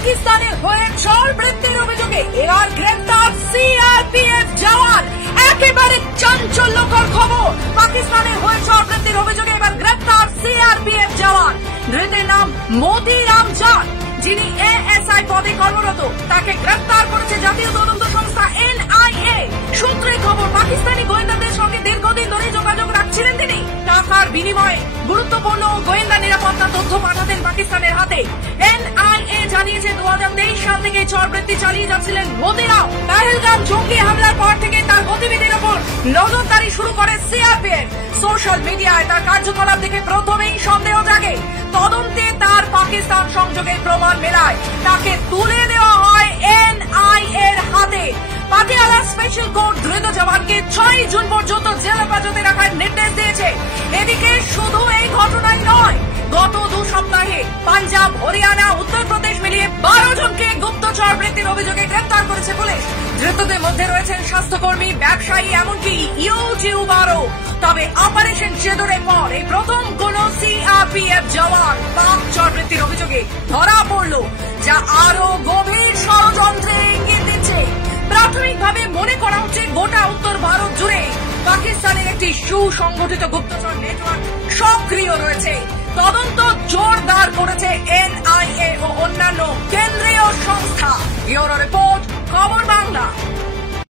পাকিস্তানের হয়ে চরবৃত্তির অভিযোগে এবার গ্রেফতার সিআরপিএফ জওয়ান। একেবারে চাঞ্চল্যকর খবর, পাকিস্তানের হয়ে চরবৃত্তির অভিযোগে এবার গ্রেফতার সিআরপিএফ জওয়ান। ধৃতের নাম মতিরাম জাট, যিনি এএসআই পদে কর্মরত। তাকে গ্রেফতার করেছে জাতীয় তদন্ত সংস্থা এনআইএ। সূত্রে খবর, পাকিস্তানি গোয়েন্দাদের সঙ্গে দীর্ঘদিন ধরে যোগাযোগ রাখছিলেন তিনি। টাকার বিনিময়ে গুরুত্বপূর্ণ গোয়েন্দা নিরাপত্তা তথ্য পাঠাতেন পাকিস্তানের হাতে। এনআইএ জানিয়েছে 2023 সাল থেকে চরবৃত্তি চালিয়ে যাচ্ছিলেন মতিরাম। পেহেলগাম জঙ্গি হামলার পর থেকে তার গতিবিধির ওপর নজরদারি শুরু করে সিআরপিএফ। সোশ্যাল মিডিয়ায় তার কার্যকলাপ দেখে প্রথমেই সন্দেহ জাগে। তদন্তে তার পাকিস্তান সংযোগের প্রমাণ মেলায় তাকে তুলে দেওয়া হয় এনআইএ এর হাতে। পাটিয়ালা স্পেশাল কোর্ট ধৃত জওয়ানকে 6 জুন পর্যন্ত জেল হেফাজতে রাখার নির্দেশ দিয়েছে। এদিকে শুধু এই ঘটনাই নয়, গত 2 সপ্তাহে পাঞ্জাব, হরিয়ানা, উত্তরপ্রদেশ মিলিয়ে 12 জনকে গুপ্তচর বৃত্তির অভিযোগে গ্রেফতার করেছে পুলিশ। ধৃতদের মধ্যে রয়েছেন স্বাস্থ্যকর্মী, ব্যবসায়ী, এমনকি ইউটিউবারও। তবে অপারেশন চেদরের পর এই প্রথম কোন সিআরপিএফ জওয়ান পাক চরবৃত্তির অভিযোগে ধরা পড়ল, যা আরো গভীর ষড়যন্ত্রে ইঙ্গিত দিচ্ছে। প্রাথমিকভাবে মনে করা হচ্ছে গোটা উত্তর ভারত জুড়ে পাকিস্তানের একটি সুসংগঠিত গুপ্তচর নেটওয়ার্ক সক্রিয় রয়েছে। তদন্ত জোরদার করেছে এনআইএ ও অন্যান্য কেন্দ্রীয় সংস্থা। ব্যুরো রিপোর্ট, খবর বাংলা।